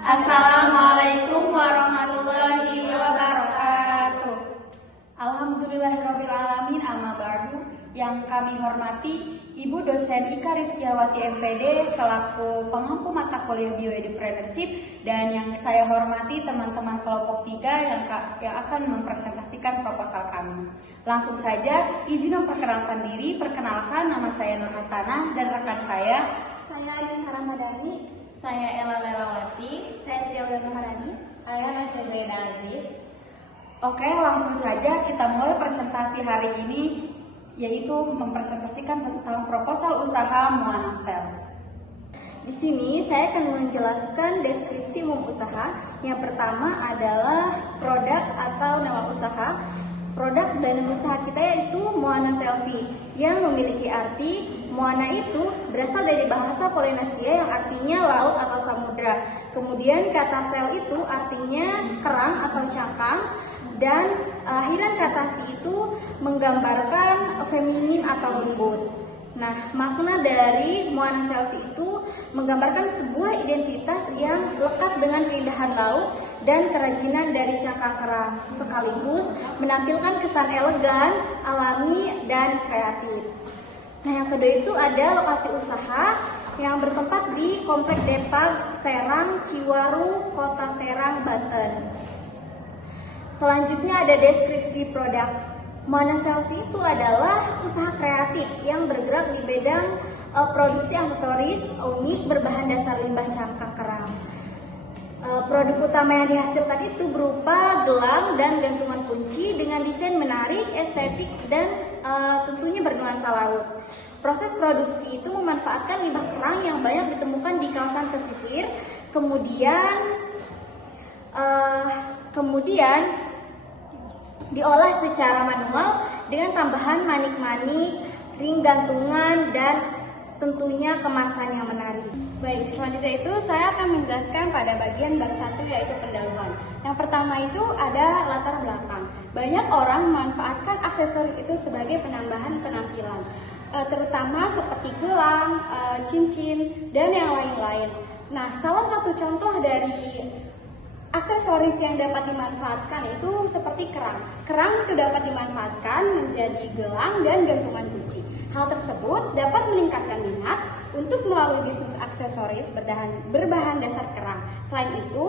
Assalamualaikum warahmatullahi wabarakatuh. Alhamdulillahirabbil alamin, amma ba'du. Yang kami hormati Ibu dosen Ika Rizkyawati MPD selaku pengampu mata kuliah Bioentrepreneurship, dan yang saya hormati teman-teman kelompok 3 yang akan mempresentasikan proposal kami. Langsung saja izin memperkenalkan diri. Perkenalkan, nama saya Nur Hasanah dan rekan saya Anissa Ramadhani. Saya Ella Lelawati. Saya Sri Aulia Maharani. Saya Nasrina Aziz. Oke, langsung saja kita mulai presentasi hari ini, yaitu mempresentasikan tentang proposal usaha Moana Sales. Di sini saya akan menjelaskan deskripsi umum usaha. Yang pertama adalah produk atau nama usaha. Produk dan nama usaha kita yaitu Moana Sales, yang memiliki arti Moana itu berasal dari bahasa Polinesia yang artinya laut atau samudra. Kemudian kata sel itu artinya kerang atau cangkang, dan akhiran kata si itu menggambarkan feminin atau lembut. Nah, makna dari Moana Sales itu menggambarkan sebuah identitas yang lekat dengan keindahan laut dan kerajinan dari cangkang kerang, sekaligus menampilkan kesan elegan, alami, dan kreatif. Nah, yang kedua itu ada lokasi usaha yang bertempat di Komplek Depag, Serang, Ciwaru, Kota Serang, Banten. Selanjutnya ada deskripsi produk. Moana Sales itu adalah usaha kreatif yang bergerak di bidang produksi aksesoris unik berbahan dasar limbah cangkang kerang. Produk utama yang dihasilkan itu berupa gelang dan gantungan kunci dengan desain menarik, estetik, dan tentunya bernuansa laut. Proses produksi itu memanfaatkan limbah kerang yang banyak ditemukan di kawasan pesisir, kemudian diolah secara manual dengan tambahan manik-manik, ring gantungan, dan tentunya kemasan yang menarik. Baik, selanjutnya itu saya akan menjelaskan pada bagian bab 1, yaitu pendahuluan. Yang pertama itu ada latar belakang. Banyak orang memanfaatkan aksesoris itu sebagai penambahan penampilan, terutama seperti gelang, cincin, dan yang lain-lain. Nah, salah satu contoh dari aksesoris yang dapat dimanfaatkan itu seperti kerang. Kerang itu dapat dimanfaatkan menjadi gelang dan gantungan kunci. Hal tersebut dapat meningkatkan minat untuk melalui bisnis aksesoris berbahan dasar kerang. Selain itu,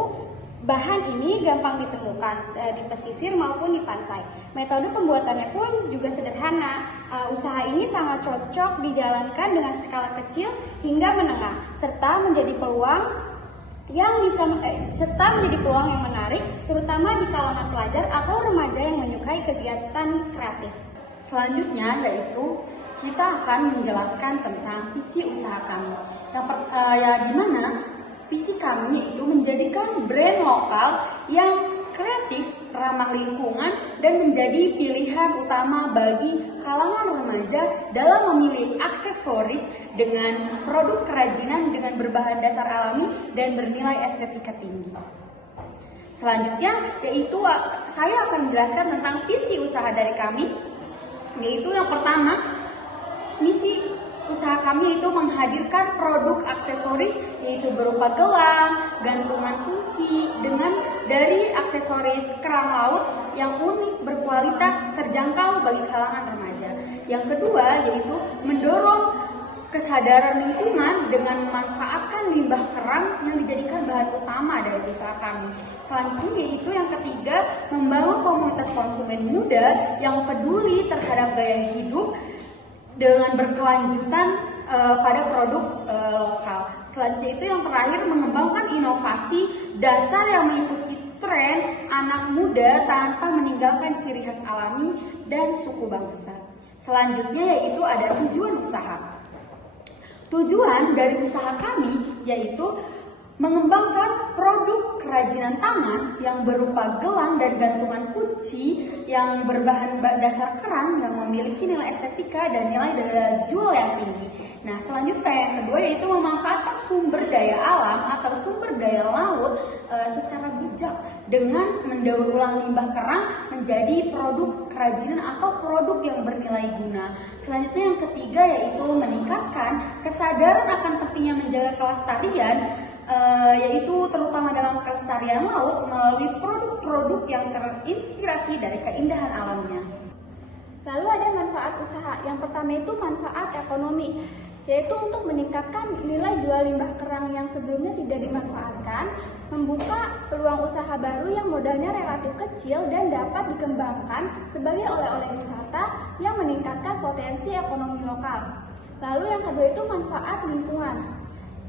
bahan ini gampang ditemukan di pesisir maupun di pantai. Metode pembuatannya pun juga sederhana. Usaha ini sangat cocok dijalankan dengan skala kecil hingga menengah, serta menjadi peluang yang menarik, terutama di kalangan pelajar atau remaja yang menyukai kegiatan kreatif. Selanjutnya yaitu kita akan menjelaskan tentang visi usaha kami. Di mana visi kami itu menjadikan brand lokal yang kreatif, ramah lingkungan, dan menjadi pilihan utama bagi kalangan remaja dalam memilih aksesoris dengan produk kerajinan dengan berbahan dasar alami dan bernilai estetika tinggi. Selanjutnya yaitu saya akan menjelaskan tentang visi usaha dari kami, yaitu yang pertama, misi usaha kami itu menghadirkan produk aksesoris yaitu berupa gelang, gantungan kunci dari aksesoris kerang laut yang unik, berkualitas, terjangkau bagi kalangan remaja. Yang kedua yaitu mendorong kesadaran lingkungan dengan memanfaatkan limbah kerang yang dijadikan bahan utama dari usaha kami. Selanjutnya yaitu yang ketiga, membangun komunitas konsumen muda yang peduli terhadap gaya hidup dengan berkelanjutan pada produk lokal. Selanjutnya itu yang terakhir, mengembangkan inovasi dasar yang mengikuti tren anak muda tanpa meninggalkan ciri khas alami dan suku bangsa. Selanjutnya yaitu ada tujuan usaha. Tujuan dari usaha kami yaitu mengembangkan produk kerajinan tangan yang berupa gelang dan gantungan kunci yang berbahan dasar kerang yang memiliki nilai estetika dan nilai daya jual yang tinggi. Nah, selanjutnya yang kedua yaitu memanfaatkan sumber daya alam atau sumber daya laut secara bijak dengan mendaur ulang limbah kerang menjadi produk kerajinan atau produk yang bernilai guna. Selanjutnya yang ketiga yaitu meningkatkan kesadaran akan pentingnya menjaga kelestarian yaitu terutama dalam kelestarian laut melalui produk-produk yang terinspirasi dari keindahan alamnya. Lalu ada manfaat usaha. Yang pertama itu manfaat ekonomi, yaitu untuk meningkatkan nilai jual limbah kerang yang sebelumnya tidak dimanfaatkan, membuka peluang usaha baru yang modalnya relatif kecil dan dapat dikembangkan sebagai oleh-oleh wisata yang meningkatkan potensi ekonomi lokal. Lalu yang kedua itu manfaat lingkungan,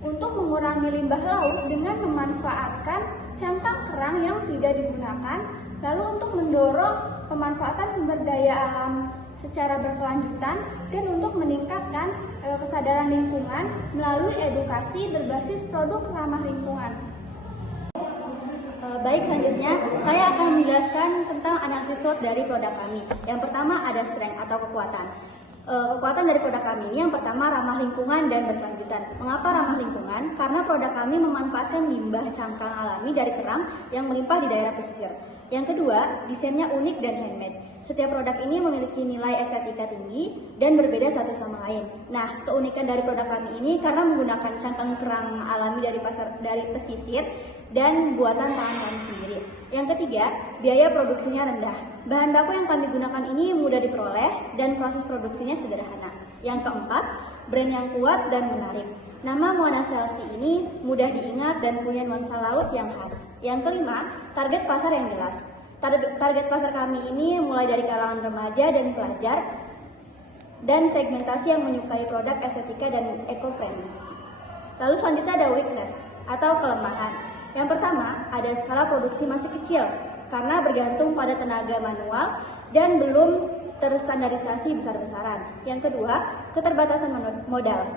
untuk mengurangi limbah laut dengan memanfaatkan cangkang kerang yang tidak digunakan, lalu untuk mendorong pemanfaatan sumber daya alam secara berkelanjutan, dan untuk meningkatkan kesadaran lingkungan melalui edukasi berbasis produk ramah lingkungan. Baik, selanjutnya saya akan menjelaskan tentang analisis SWOT dari produk kami. Yang pertama ada strength atau kekuatan. Kekuatan dari produk kami ini yang pertama ramah lingkungan dan berkelanjutan. Mengapa ramah lingkungan? Karena produk kami memanfaatkan limbah cangkang alami dari kerang yang melimpah di daerah pesisir. Yang kedua, desainnya unik dan handmade. Setiap produk ini memiliki nilai estetika tinggi dan berbeda satu sama lain. Nah, keunikan dari produk kami ini karena menggunakan cangkang kerang alami dari pesisir dan buatan tangan kami sendiri. Yang ketiga, biaya produksinya rendah. Bahan baku yang kami gunakan ini mudah diperoleh dan proses produksinya sederhana. Yang keempat, brand yang kuat dan menarik. Nama Moana Selsi ini mudah diingat dan punya nuansa laut yang khas. Yang kelima, target pasar yang jelas. Target pasar kami ini mulai dari kalangan remaja dan pelajar dan segmentasi yang menyukai produk estetika dan eco-friendly. Lalu selanjutnya ada weakness atau kelemahan. Yang pertama, ada skala produksi masih kecil karena bergantung pada tenaga manual dan belum terstandarisasi besar-besaran. Yang kedua, keterbatasan modal.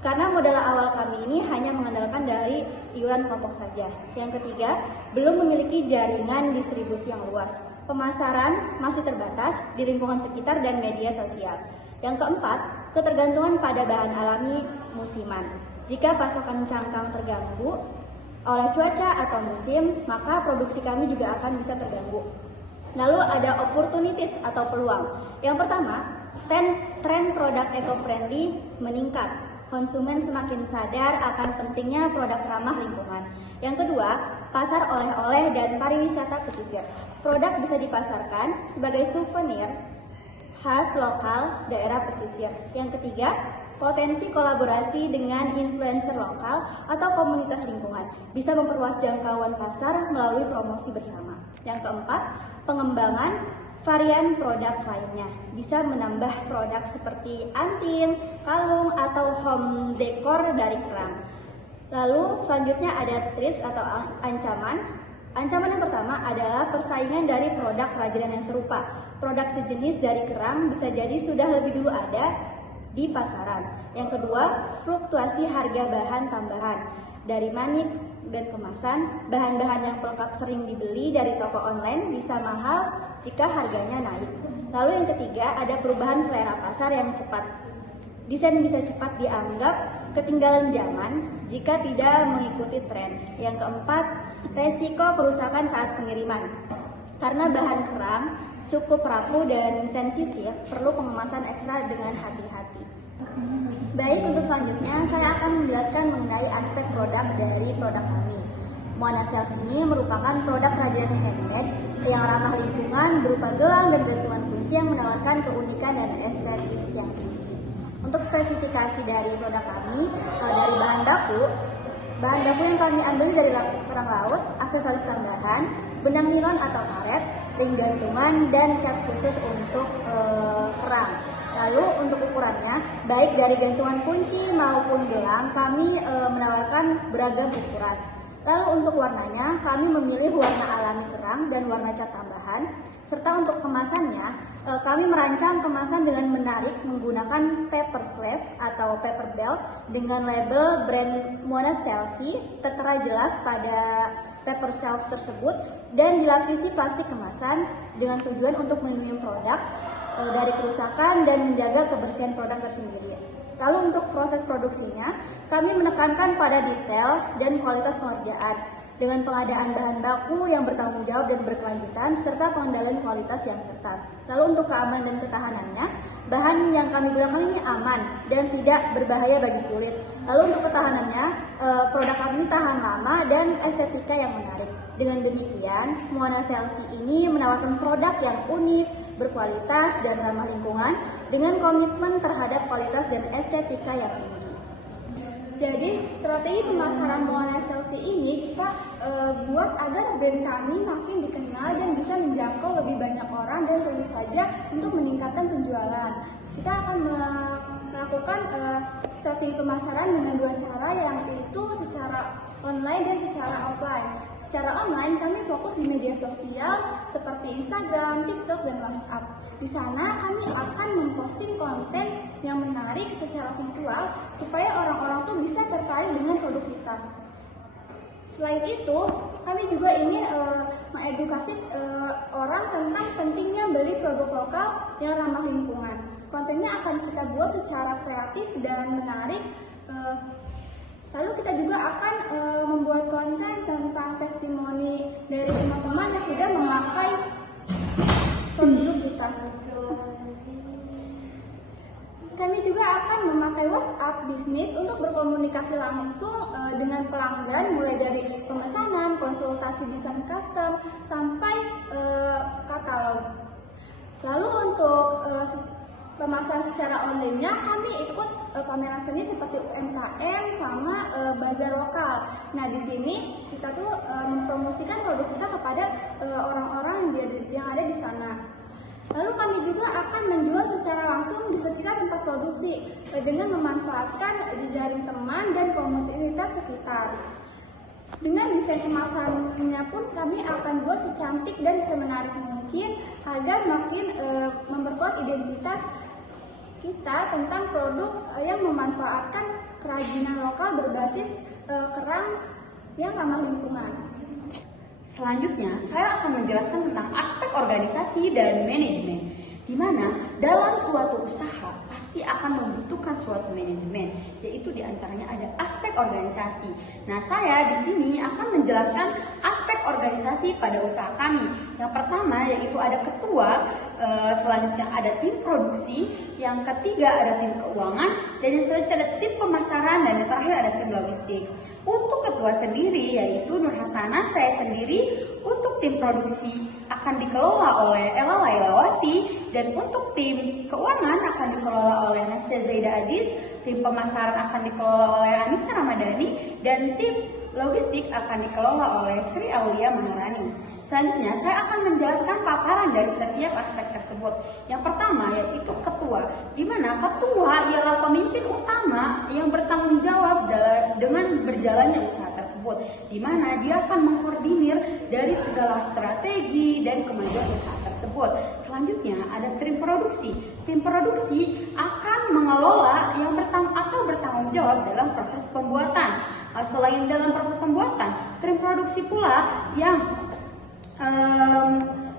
Karena modal awal kami ini hanya mengandalkan dari iuran kelompok saja. Yang ketiga, belum memiliki jaringan distribusi yang luas. Pemasaran masih terbatas di lingkungan sekitar dan media sosial. Yang keempat, ketergantungan pada bahan alami musiman. Jika pasokan cangkang terganggu oleh cuaca atau musim, maka produksi kami juga akan bisa terganggu. Lalu ada opportunities atau peluang. Yang pertama, tren produk eco-friendly meningkat. Konsumen semakin sadar akan pentingnya produk ramah lingkungan. Yang kedua, pasar oleh-oleh dan pariwisata pesisir. Produk bisa dipasarkan sebagai souvenir khas lokal daerah pesisir. Yang ketiga, potensi kolaborasi dengan influencer lokal atau komunitas lingkungan. Bisa memperluas jangkauan pasar melalui promosi bersama. Yang keempat, pengembangan varian produk lainnya. Bisa menambah produk seperti anting, kalung, atau home decor dari kerang. Lalu selanjutnya ada threats atau ancaman. Ancaman yang pertama adalah persaingan dari produk kerajinan yang serupa. Produk sejenis dari kerang bisa jadi sudah lebih dulu ada di pasaran. Yang kedua, fluktuasi harga bahan tambahan. Dari manik dan kemasan, bahan-bahan yang pelengkap sering dibeli dari toko online bisa mahal jika harganya naik. Lalu yang ketiga, ada perubahan selera pasar yang cepat. Desain bisa cepat dianggap ketinggalan zaman jika tidak mengikuti tren. Yang keempat, resiko kerusakan saat pengiriman. Karena bahan kerang cukup rapuh dan sensitif, perlu pengemasan ekstra dengan hati-hati. Baik, untuk selanjutnya saya akan menjelaskan mengenai aspek produk dari produk kami. Moana Selsi ini merupakan produk kerajinan handmade yang ramah lingkungan berupa gelang dan gantungan kunci yang menawarkan keunikan dan estetis yang tinggi. Untuk spesifikasi dari produk kami, dari bahan baku yang kami ambil dari kerang laut, aksesoris tambahan, benang nilon atau karet, ring gantungan, dan cat khusus untuk kerang. Lalu untuk ukurannya, baik dari gantungan kunci maupun gelang, kami menawarkan beragam ukuran. Lalu untuk warnanya, kami memilih warna alami kerang dan warna cat tambahan. Serta untuk kemasannya, kami merancang kemasan dengan menarik menggunakan paper sleeve atau paper belt dengan label brand Moana Selsi tertera jelas pada paper shelf tersebut dan dilapisi plastik kemasan dengan tujuan untuk melindungi produk dari kerusakan dan menjaga kebersihan produk tersendiri. Lalu untuk proses produksinya, kami menekankan pada detail dan kualitas pengerjaan dengan pengadaan bahan baku yang bertanggung jawab dan berkelanjutan serta pengendalian kualitas yang ketat. Lalu untuk keamanan dan ketahanannya, bahan yang kami gunakan ini aman dan tidak berbahaya bagi kulit. Lalu untuk ketahanannya, produk kami tahan lama dan estetika yang menarik. Dengan demikian, Moana Selsi ini menawarkan produk yang unik, berkualitas dan ramah lingkungan dengan komitmen terhadap kualitas dan estetika yang tinggi. Jadi strategi pemasaran Moana Selsi ini kita buat agar brand kami makin dikenal dan bisa menjangkau lebih banyak orang dan tentu saja untuk meningkatkan penjualan. Kita akan melakukan strategi pemasaran dengan dua cara, yang itu secara online dan secara offline. Secara online kami fokus di media sosial seperti Instagram, TikTok, dan WhatsApp. Di sana kami akan memposting konten yang menarik secara visual supaya orang-orang tuh bisa tertarik dengan produk kita. Selain itu, kami juga ingin mengedukasi orang tentang pentingnya beli produk lokal yang ramah lingkungan. Kontennya akan kita buat secara kreatif dan menarik. Lalu kita juga akan membuat konten tentang testimoni dari teman-teman yang sudah memakai produk kita. Kami juga akan memakai WhatsApp bisnis untuk berkomunikasi langsung dengan pelanggan, mulai dari pemesanan, konsultasi desain custom, sampai katalog. Lalu untuk pemasaran secara online-nya, kami ikut pameran seni seperti UMKM sama bazar lokal. Nah, di sini kita tuh mempromosikan produk kita kepada orang-orang yang ada di sana. Lalu kami juga akan menjual secara langsung di sekitar tempat produksi dengan memanfaatkan jejaring teman dan komunitas sekitar. Dengan desain kemasannya pun kami akan buat secantik dan semenarik mungkin agar makin memperkuat identitas kita tentang produk yang memanfaatkan kerajinan lokal berbasis kerang yang ramah lingkungan. Selanjutnya, saya akan menjelaskan tentang aspek organisasi dan manajemen, di mana dalam suatu usaha pasti akan membutuhkan suatu manajemen, yaitu diantaranya ada aspek organisasi. Nah, saya di sini akan menjelaskan aspek organisasi pada usaha kami. Yang pertama yaitu ada ketua, selanjutnya ada tim produksi, yang ketiga ada tim keuangan, dan yang selanjutnya ada tim pemasaran, dan yang terakhir ada tim logistik. Untuk ketua sendiri yaitu Nur Hasanah, saya sendiri. Untuk tim produksi akan dikelola oleh Ella Lailawati, dan untuk tim keuangan akan dikelola oleh Nasya Zaida Aziz, tim pemasaran akan dikelola oleh Anissa Ramadhani, dan tim logistik akan dikelola oleh Sri Aulia Maharani. Selanjutnya, saya akan menjelaskan paparan dari setiap aspek tersebut. Yang pertama yaitu ketua, di mana ketua ialah pemimpin utama yang bertanggung jawab dengan berjalannya usaha tersebut, di mana dia akan mengkoordinir dari segala strategi dan kemajuan usaha tersebut. Selanjutnya ada tim produksi. Tim produksi akan mengelola yang bertanggung jawab dalam proses pembuatan. Selain dalam proses pembuatan, tim produksi pula yang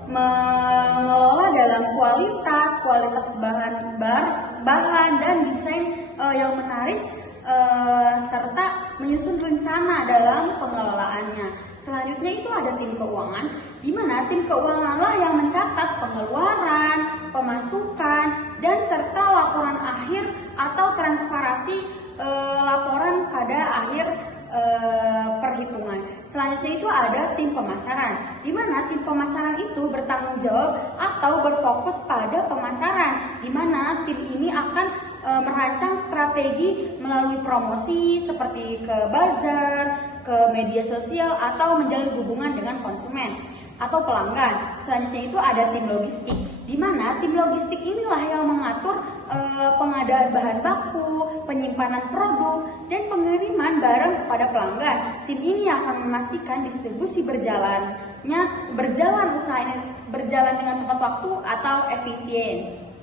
mengelola dalam kualitas bahan dan desain yang menarik, serta menyusun rencana dalam pengelolaannya. Selanjutnya itu ada tim keuangan, di mana tim keuanganlah yang mencatat pengeluaran, pemasukan, dan serta laporan akhir atau transparansi laporan pada akhir perhitungan. Selanjutnya itu ada tim pemasaran, di mana tim pemasaran itu bertanggung jawab atau berfokus pada pemasaran, di mana tim ini akan merancang strategi melalui promosi seperti ke bazar, ke media sosial, atau menjalin hubungan dengan konsumen atau pelanggan. Selanjutnya itu ada tim logistik, di mana tim logistik inilah yang mengatur pengadaan bahan baku, penyimpanan produk, dan pengiriman barang kepada pelanggan. Tim ini akan memastikan distribusi berjalan usaha ini berjalan dengan tepat waktu atau efisiensi.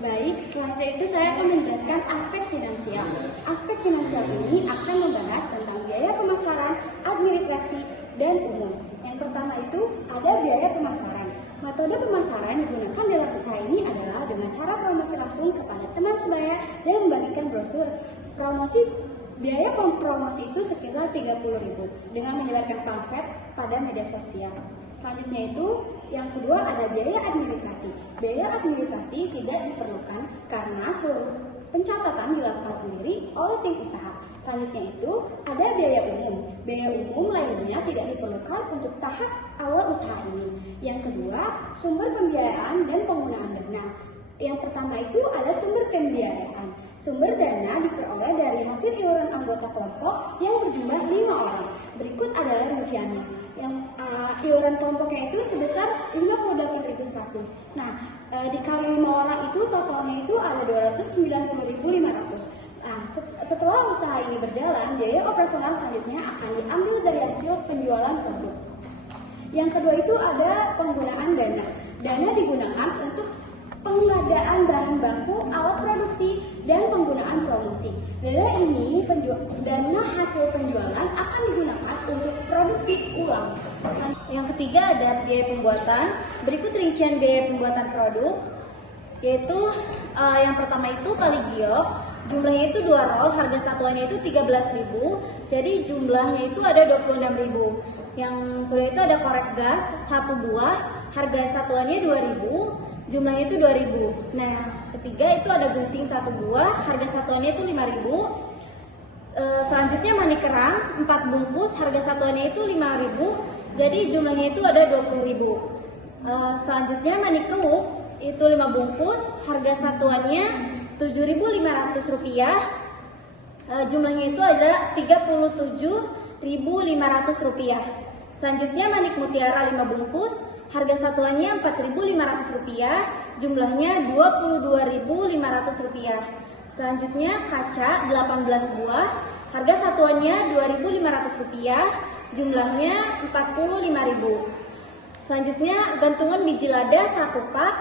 Baik, selanjutnya itu saya akan menjelaskan aspek finansial. Aspek finansial ini akan membahas tentang biaya pemasaran, administrasi, dan umum. Yang pertama itu ada biaya pemasaran. Metode pemasaran yang digunakan dalam usaha ini adalah dengan cara promosi langsung kepada teman sebaya dan membagikan brosur promosi. Biaya promosi itu sekitar 30.000 dengan menyebarkan pamflet pada media sosial. Selanjutnya itu yang kedua ada biaya administrasi. Biaya administrasi tidak diperlukan karena seluruh pencatatan dilakukan sendiri oleh tim usaha. Selanjutnya itu ada biaya umum. Biaya umum lainnya tidak diperlukan untuk tahap awal usaha ini. Yang kedua, sumber pembiayaan dan penggunaan dana. Yang pertama itu ada sumber pembiayaan. Sumber dana diperoleh dari hasil iuran anggota kelompok yang berjumlah 5 orang. Berikut adalah rinciannya. Yang iuran kelompoknya itu sebesar 58.100. Nah, dikali 5 orang itu totalnya itu ada 290.500. Nah, setelah usaha ini berjalan, biaya operasional selanjutnya akan diambil dari hasil penjualan produk. Yang kedua itu ada penggunaan dana. Dana digunakan untuk pengadaan bahan baku, alat produksi, dan penggunaan promosi. Dana hasil penjualan akan digunakan untuk produksi ulang. Yang ketiga ada biaya pembuatan. Berikut rincian biaya pembuatan produk, yaitu yang pertama itu tali giok. Jumlahnya itu 2 roll, harga satuannya itu 13.000. Jadi jumlahnya itu ada 26.000. Yang kedua itu ada korek gas 1 buah, harga satuannya 2.000. Jumlahnya itu 2.000. Nah, ketiga itu ada gunting 1 buah, harga satuannya itu 5.000. Selanjutnya manik kerang 4 bungkus, harga satuannya itu 5.000. Jadi jumlahnya itu ada 20.000. Selanjutnya manik keluk itu 5 bungkus, harga satuannya 7.500 rupiah. Jumlahnya itu ada 37.500 rupiah. Selanjutnya manik mutiara 5 bungkus, harga satuannya 4.500 rupiah, jumlahnya 22.500 rupiah. Selanjutnya kaca 18 buah, harga satuannya 2.500 rupiah, jumlahnya 45.000. Selanjutnya gantungan biji lada 1 pak,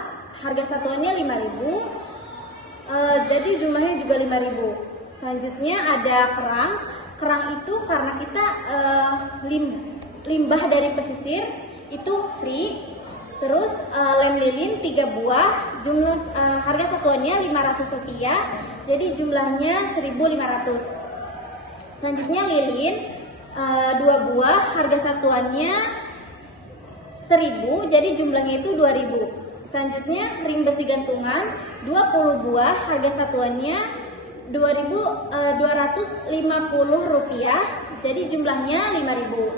harga satuannya 5.000. Jadi jumlahnya juga 5.000. Selanjutnya ada kerang. Kerang itu karena kita limbah dari pesisir itu free. Terus lem lilin 3 buah, jumlah harga satuannya 500 rupiah. Jadi jumlahnya 1.500. Selanjutnya lilin 2 buah, harga satuannya 1.000. Jadi jumlahnya itu 2.000. Selanjutnya ring besi gantungan 20 buah, harga satuannya 2.250 rupiah, jadi jumlahnya 5.000.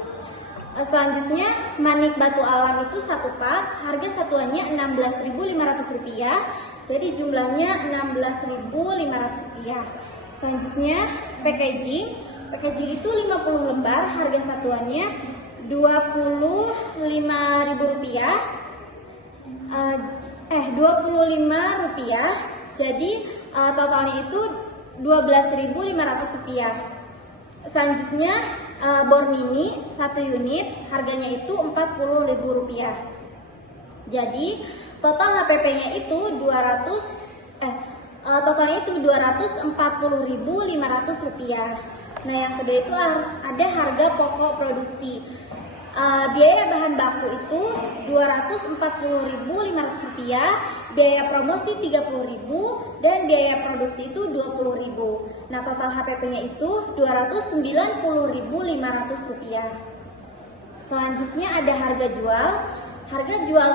Selanjutnya manik batu alam itu 1 pak, harga satuannya 16.500 rupiah, jadi jumlahnya 16.500 rupiah. Selanjutnya packaging itu 50 lembar, harga satuannya 25.000 rupiah. 25 rupiah, jadi totalnya itu 12.500 rupiah. Selanjutnya bor mini 1 unit, harganya itu 40.000 rupiah. Jadi total HPP-nya itu totalnya itu 240.500 rupiah. Nah, yang kedua itu ada harga pokok produksi. Biaya bahan baku itu 240.500 rupiah, biaya promosi 30.000, dan biaya produksi itu 20.000. Nah, total HPP-nya itu 290.500 rupiah. Selanjutnya ada harga jual. Harga jual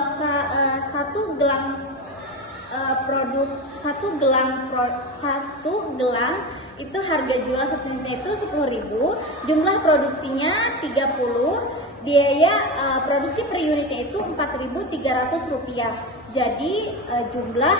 satu gelang itu harga jual satunya itu 10.000, jumlah produksinya 30. Biaya produksi per unitnya itu 4.300 rupiah. Jadi jumlah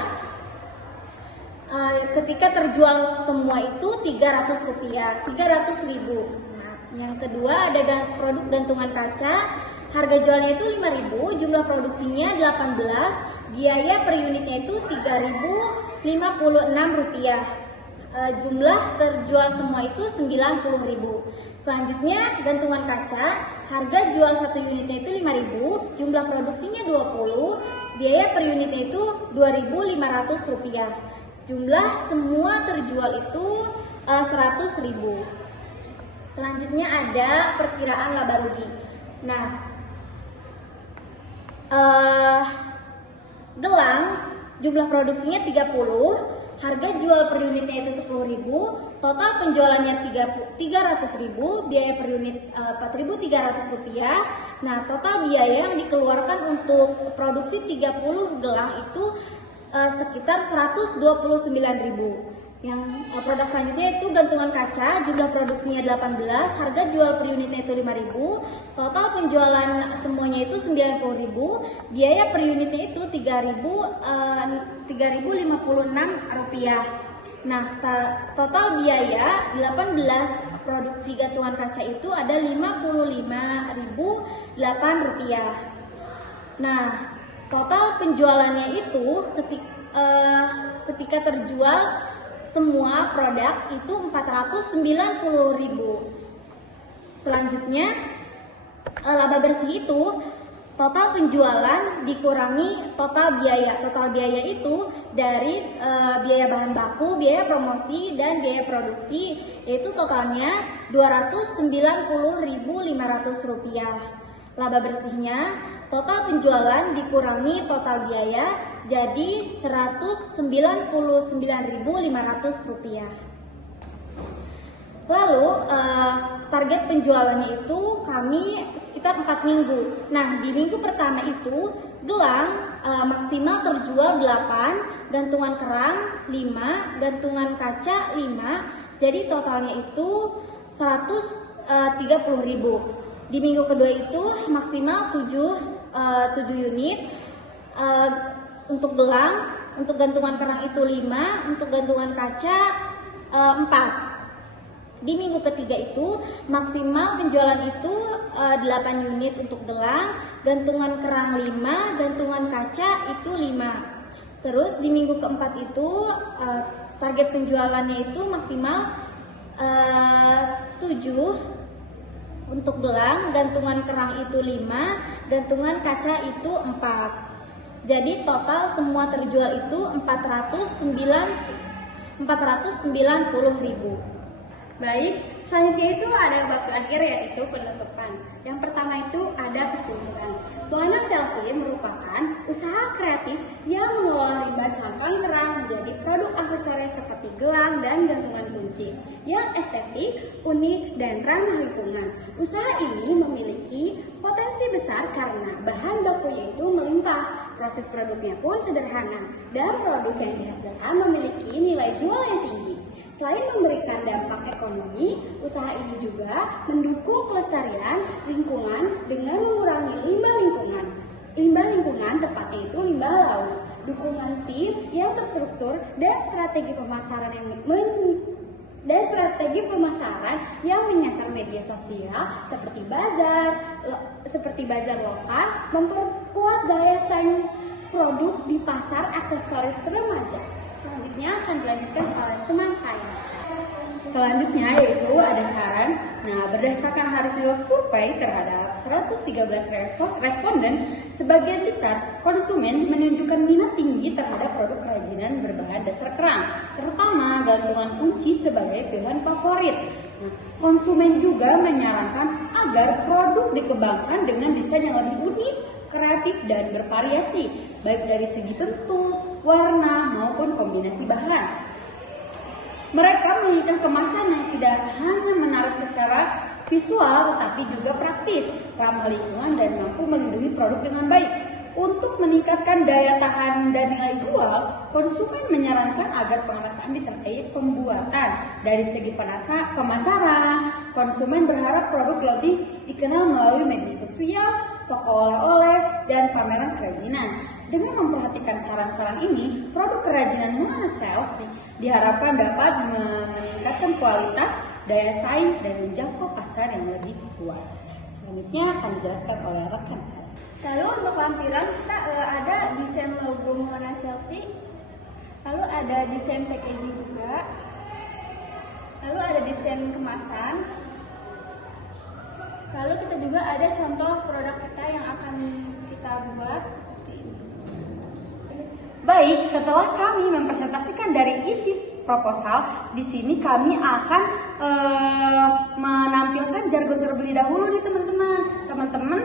ketika terjual semua itu 300 rupiah, 300.000. Nah, yang kedua ada produk gantungan kaca. Harga jualnya itu 5.000, jumlah produksinya 18. Biaya per unitnya itu 3.056 rupiah. Jumlah terjual semua itu 90.000. Selanjutnya gantungan kaca, harga jual 1 unitnya itu 5.000, jumlah produksinya 20, biaya per unitnya itu 2.500 rupiah. Jumlah semua terjual itu 100.000. Selanjutnya ada perkiraan laba rugi. Nah, gelang jumlah produksinya 30, harga jual per unitnya itu 10.000, total penjualannya 300.000, biaya per unit 4.300 rupiah. Nah, total biaya yang dikeluarkan untuk produksi 30 gelang itu sekitar 129.000. Yang produk selanjutnya itu gantungan kaca, jumlah produksinya 18, harga jual per unitnya itu 5.000, total penjualan semuanya itu 90.000, biaya per unitnya itu 3.056 rupiah. Nah, total biaya 18 produksi gantungan kaca itu ada 55.008 rupiah. Nah, total penjualannya itu ketika terjual semua produk itu 490.000. Selanjutnya laba bersih itu total penjualan dikurangi total biaya. Total biaya itu dari biaya bahan baku, biaya promosi, dan biaya produksi, yaitu totalnya 290.500 rupiah. Laba bersihnya total penjualan dikurangi total biaya jadi 199.500 rupiah. Lalu target penjualannya itu kami sekitar 4 minggu. Nah, di minggu pertama itu gelang maksimal terjual 8, gantungan kerang 5, gantungan kaca 5, jadi totalnya itu 130.000. Di minggu kedua itu maksimal 7 unit untuk gelang, untuk gantungan kerang itu 5, untuk gantungan kaca 4. Di minggu ketiga itu maksimal penjualan itu 8 unit untuk gelang, gantungan kerang 5, gantungan kaca itu 5. Terus di minggu keempat itu target penjualannya itu maksimal 7 untuk gelang, gantungan kerang itu 5, gantungan kaca itu 4. Jadi total semua terjual itu 490.000. Baik, selanjutnya itu ada bab terakhir yaitu penutupan. Yang pertama itu ada kesimpulan. Moana Selfie merupakan usaha kreatif yang mengolah limbah cangkang kerang menjadi produk aksesoris seperti gelang dan gantungan kunci yang estetik, unik, dan ramah lingkungan. Usaha ini memiliki potensi besar karena bahan bakunya itu melimpah, proses produknya pun sederhana, dan produk yang dihasilkan memiliki nilai jual yang tinggi. Selain memberikan dampak ekonomi, usaha ini juga mendukung kelestarian lingkungan dengan mengurangi limbah lingkungan. Limbah lingkungan tepatnya itu limbah laut. Dukungan tim yang terstruktur dan strategi pemasaran yang menyasar media sosial seperti bazar lokal memperkuat daya saing produk di pasar aksesoris remaja. Selanjutnya akan dilanjutkan oleh teman saya. Selanjutnya yaitu ada saran. Nah, berdasarkan hasil survei terhadap 113 responden, sebagian besar konsumen menunjukkan minat tinggi terhadap produk kerajinan berbahan dasar kerang, terutama gantungan kunci sebagai pilihan favorit. Nah, konsumen juga menyarankan agar produk dikembangkan dengan desain yang lebih unik, kreatif, dan bervariasi, baik dari segi bentuk, warna, maupun kombinasi bahan. Mereka menginginkan kemasan yang tidak hanya menarik secara visual, tetapi juga praktis, ramah lingkungan, dan mampu melindungi produk dengan baik. Untuk meningkatkan daya tahan dan nilai jual, konsumen menyarankan agar pengemasan disertai pembuatan. Dari segi pemasaran, konsumen berharap produk lebih dikenal melalui media sosial, toko oleh-oleh, dan pameran kerajinan. Dengan memperhatikan saran-saran ini, produk kerajinan Moana Selfie diharapkan dapat meningkatkan kualitas, daya saing, dan menjangkau pasar yang lebih luas. Selanjutnya akan dijelaskan oleh rekan saya. Lalu untuk lampiran kita ada desain logo Moana Selfie, lalu ada desain packaging juga, lalu ada desain kemasan, lalu kita juga ada contoh produk kita yang akan kita buat seperti ini. Baik, setelah kami mempresentasikan dari isi proposal, di sini kami akan menampilkan jargon terlebih dahulu nih teman-teman. Teman-teman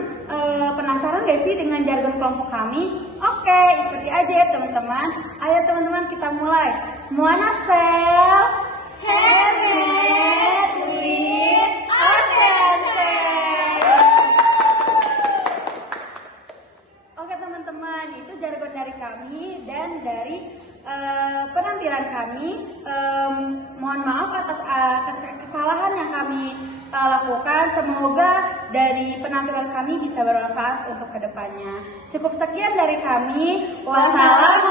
penasaran gak sih dengan jargon kelompok kami? Oke, ikuti aja ya teman-teman. Ayo teman-teman kita mulai. Moana Self, handmade with our sensei. Oke teman-teman, itu jargon dari kami dan dari penampilan kami. Mohon maaf atas kesalahan yang kami lakukan. Semoga dari penampilan kami bisa bermanfaat untuk kedepannya. Cukup sekian dari kami. Wassalamualaikum